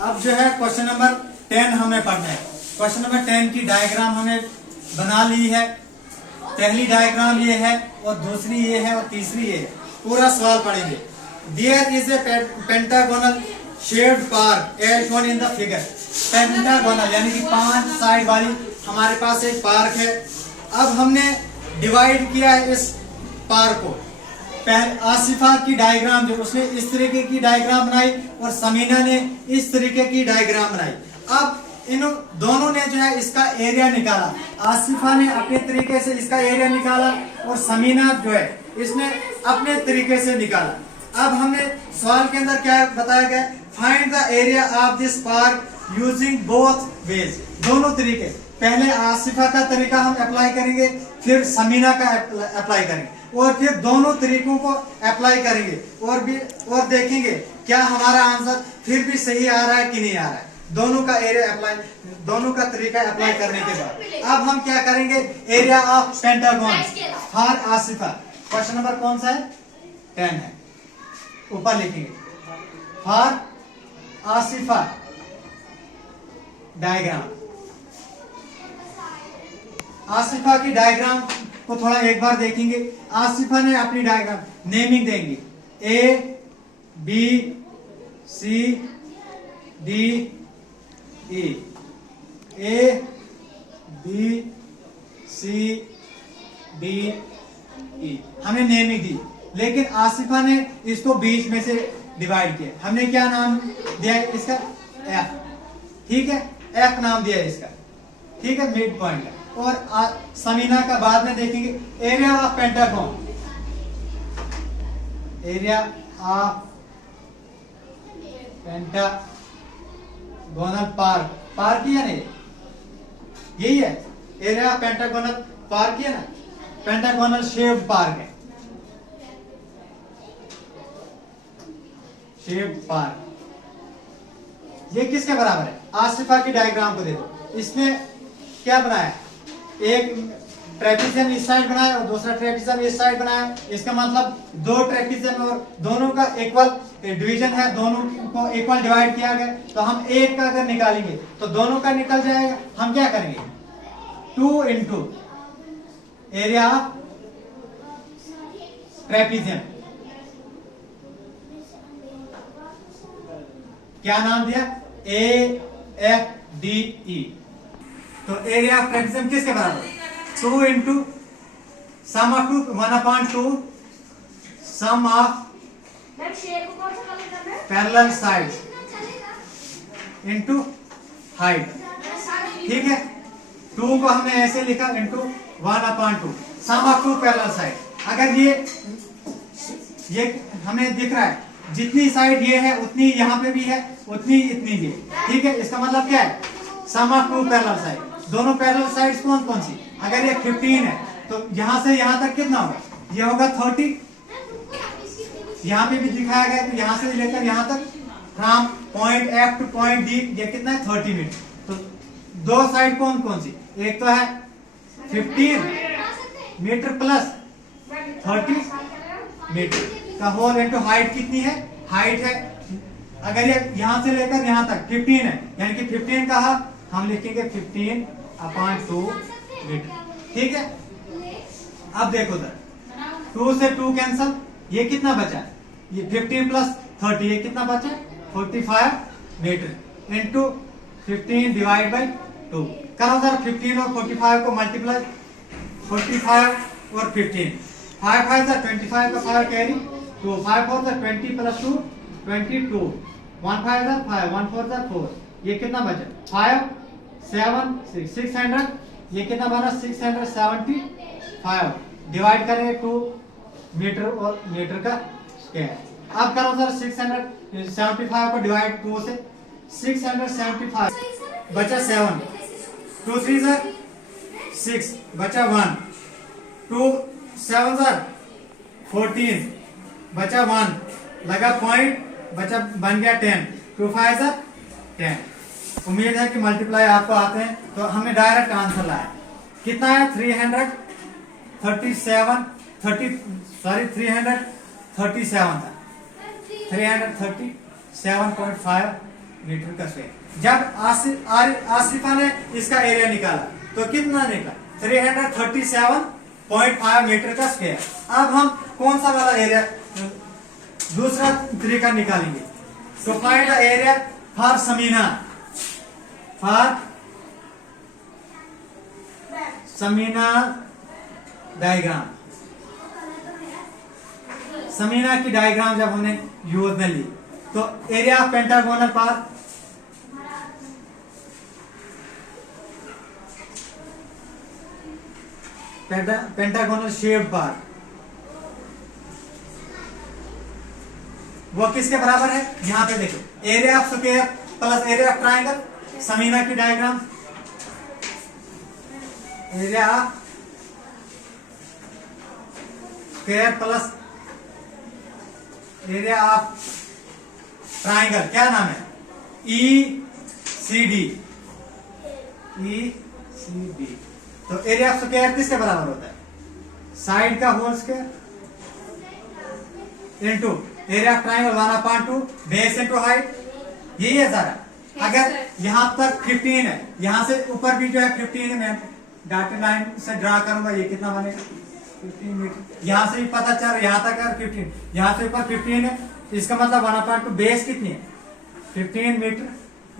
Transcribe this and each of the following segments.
अब जो है क्वेश्चन नंबर 10 हमें पढ़ना है। क्वेश्चन नंबर 10 की डायग्राम हमने बना ली है। पहली डायग्राम ये है और दूसरी ये है और तीसरी ये है। पूरा सवाल पढ़ेंगे। There is a pentagonal shaped park as shown in the figure. Pentagonal यानी कि 5 साइड वाली हमारे पास एक पार्क है। अब हमने डिवाइड किया है इस पार्क को। आसिफा की डायग्राम जो उसने इस तरीके की डायग्राम बनाई और समीना ने इस तरीके की डायग्राम बनाई। अब इन दोनों ने जो है इसका एरिया निकाला। आसिफा ने अपने तरीके से इसका एरिया निकाला और समीना जो है इसने अपने तरीके से निकाला। अब हमने सवाल के अंदर क्या बताया गया, find the area of this park using both ways. दोनों तरीके, पहले आसिफा का तरीका हम अप्लाई करेंगे, फिर समीना का अप्लाई करेंगे और फिर दोनों तरीकों को अप्लाई करेंगे और देखेंगे क्या हमारा आंसर फिर भी सही आ रहा है कि नहीं आ रहा है। दोनों का एरिया अप्लाई, दोनों का तरीका अप्लाई करने के बाद अब हम क्या करेंगे, area of pentagon for Asifa. Question number कौन सा है, 10 है। ऊपर लिखेंगे फॉर आसिफा डायग्राम। आसिफा की डायग्राम को थोड़ा एक बार देखेंगे। आसिफा ने अपनी डायग्राम नेमिंग देंगे, A B C D E, A B C D E हमने नेमिंग दी। लेकिन आसिफा ने इसको बीच में से डिवाइड किया। हमने क्या नाम दिया इसका, एफ। ठीक है, एफ नाम दिया इसका। ठीक है, मिड पॉइंट है। और समीना का बाद में देखेंगे। Area of pentagon, area of pentagonal park, park ही है ना, यही है एरिया ऑफ पेंटागोनल पार्क ही है ना, पेंटागोनल शेप्ड पार्क है, शेप्ड पार्क। ये किसके बराबर है, आसिफा की डायग्राम को देखो। इसने क्या बनाया, एक ट्रेपेजियम इस साइड बनाया और दूसरा ट्रेपेजियम इस साइड बनाया। इसका मतलब दो ट्रेपेजियम और दोनों का इक्वल डिवीजन है, दोनों को इक्वल डिवाइड किया गया। तो हम एक का अगर निकालेंगे तो दोनों का निकल जाएगा। हम क्या करेंगे, 2 इंटू एरिया ऑफ ट्रेपेजियम, क्या नाम दिया, ए एफ डी ई। तो एरिया ऑफ ट्रेपेजियम किसके बराबर, 2 into sum of 2 1/2 sum of parallel sides into height. ठीक है, 2 को हमने ऐसे लिखा into 1/2 sum of 2 parallel side. अगर ये हमें दिख रहा है, जितनी साइड ये है उतनी यहाँ पे भी है, उतनी इतनी भी है। ठीक है, इसका मतलब क्या है, सम ऑफ 2 पैरेलल साइड। दोनों पैरेलल साइड्स कौन कौन सी, अगर ये 15 है तो यहां से यहां तक कितना होगा, ये होगा 30। यहां पे भी दिखाया गया तो यहां से लेकर यहां तक from point F two point D ये कितना है, 30 मीटर। तो दो साइड कौन कौन सी, एक तो है 15 मीटर प्लस 30 मीटर का होल इंटू हाइट कितनी है, हाइट है अगर ये यहां से लेकर यहां तक 15 है, यानी कि 15 का हाफ हम लिखेंगे 15/2 मीटर। ठीक है, अब देखो सर, 2 से 2 कैंसल, ये कितना बचा, ये 15 प्लस 30 ये कितना बचा, 45 मीटर इंटू 15 डिवाइड बाई 2। करो सर 15 और 45 को मल्टीप्लाई, 45 और 15, 5 5 से 25 का 5 कैरी, 2 5 4 से 20 प्लस 2 22, 1 5 से 5 1 4 से 4, ये कितना बचा 5 7 600, ये कितना बना 675 डिवाइड करेंगे 2 मीटर और मीटर का स्क्वायर। अब करो सर 675 को डिवाइड 2 से, 675 बचा 7, 2 3 सर 6 बचा 1, 2 7 सर 14 बचा 1 लगा पॉइंट बचा बन गया 10, 2 5 सर 10। उम्मीद है कि मल्टीप्लाई आपको आते हैं। तो हमने डायरेक्ट आंसर लाया, कितना है 337 था, 337.5 मीटर का स्क्वायर। जब आसिफा ने इसका एरिया निकाला तो कितना निकला 337.5 मीटर का स्क्वायर। अब हम कौन सा वाला एरिया दूसरा तरीका निकालेंगे। तो find the area for Sameena, for Sameena diagram. Sameena की डायग्राम जब हमने यूज में ली तो area of pentagonal part, pentagonal shaped part वो किसके बराबर है? यहां पे देखो area of square plus area of triangle. Sameena की diagram area of square plus area of triangle, क्या नाम है? ECD। तो एरिया ऑफ स्क्वायर किसके बराबर होता है? साइड का whole square into area of triangle 1/2 base into height. यही है सारा। अगर यहां तक 15 है, यहां से ऊपर भी जो है 15 है, मैं डॉटेड लाइन से ड्रा करूंगा, ये कितना बनेगा 15 मीटर। यहां से भी पता चल यहां तक है 15, यहां से ऊपर 15 है, इसका मतलब 1/2 बेस कितनी है 15 मीटर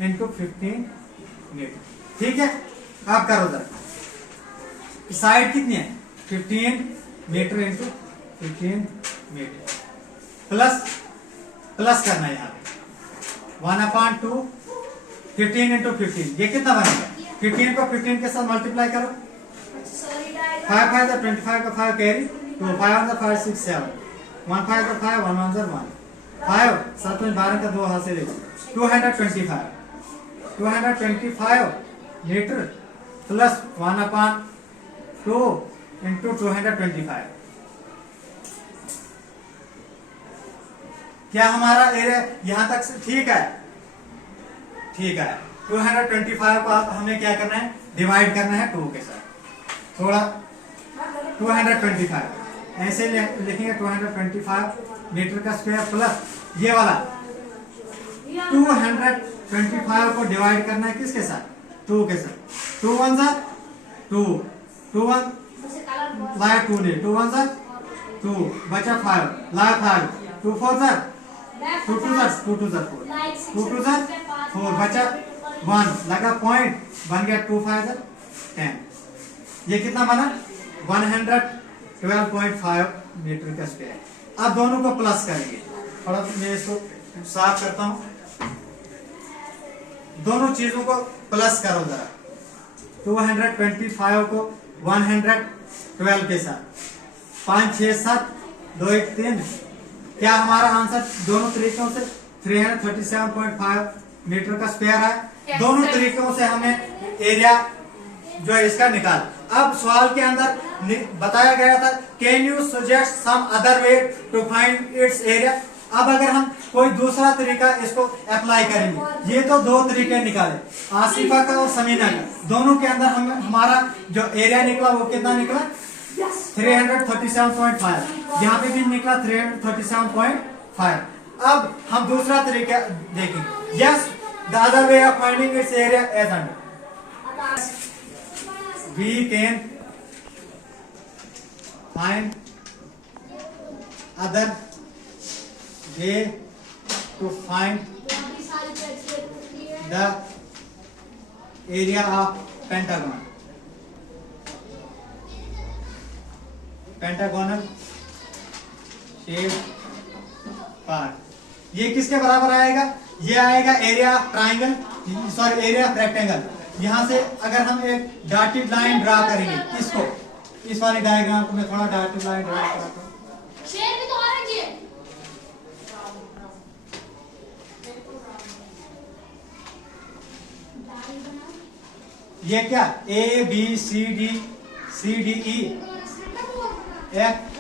इंटू 15 मीटर। ठीक है, आप करो जरा, साइड कितनी है 15 मीटर इंटू 15 मीटर प्लस करना है यहाँ पे 1/2 15 इंटू 15, ये कितना बनेगा? 15 को 15 के साथ मल्टीप्लाई करो, 5 5 25 का 5 कैरी, 2 5 5 6 7 1 5 का 5 1 1 1 5 7 12 का 2 हाथ से देखो 225 मीटर प्लस 1/2 इंटू 225। क्या हमारा एरिया यहां तक ठीक है? ठीक है। 225 को आप हमें क्या करना है? डिवाइड करना है 2 के साथ। थोड़ा 225 ऐसे लिखेंगे 225 मीटर का स्क्वायर प्लस ये वाला 225 को डिवाइड करना है किसके साथ? 2 के साथ। 2 1 2 2 1 लाया 2 ने 2 1 2 बचा 5 लाया 5 2 4 2 2 2 4 4 बचा 1 लगा पॉइंट बन गया 2 5 10। ये कितना बना 112.5 मीटर का स्क्वायर। अब दोनों को प्लस करेंगे, थोड़ा मैं इसको साफ करता हूं। दोनों चीजों को प्लस करो जरा। 225 को 112 के साथ 5 6 7 2 1 3। क्या हमारा आंसर दोनों तरीकों से 337.5 मीटर का स्क्वायर है? दोनों तरीकों से हमें एरिया जो है इसका निकाल। अब सवाल के अंदर बताया गया था can you suggest some other way to find its area. अब अगर हम कोई दूसरा तरीका इसको अप्लाई करेंगे, ये तो 2 तरीके निकाले आसिफा का और समीना का, दोनों के अंदर हमारा जो एरिया निकला वो कितना निकला 337.5। यहाँ पे भी निकला 337.5। अब हम दूसरा तरीका देखेंगे। Yes the other way of finding its area as under. We can find other way to find the area of pentagon. Pentagonal shaped part. ये किसके बराबर आएगा? ये आएगा area of triangle, sorry area of rectangle. यहां से अगर हम एक डॉटेड लाइन ड्रा करेंगे, इसको इस वाले डायग्राम को मैं थोड़ा डॉटेड लाइन ड्रा कराता हूं। ये क्या A B C D E F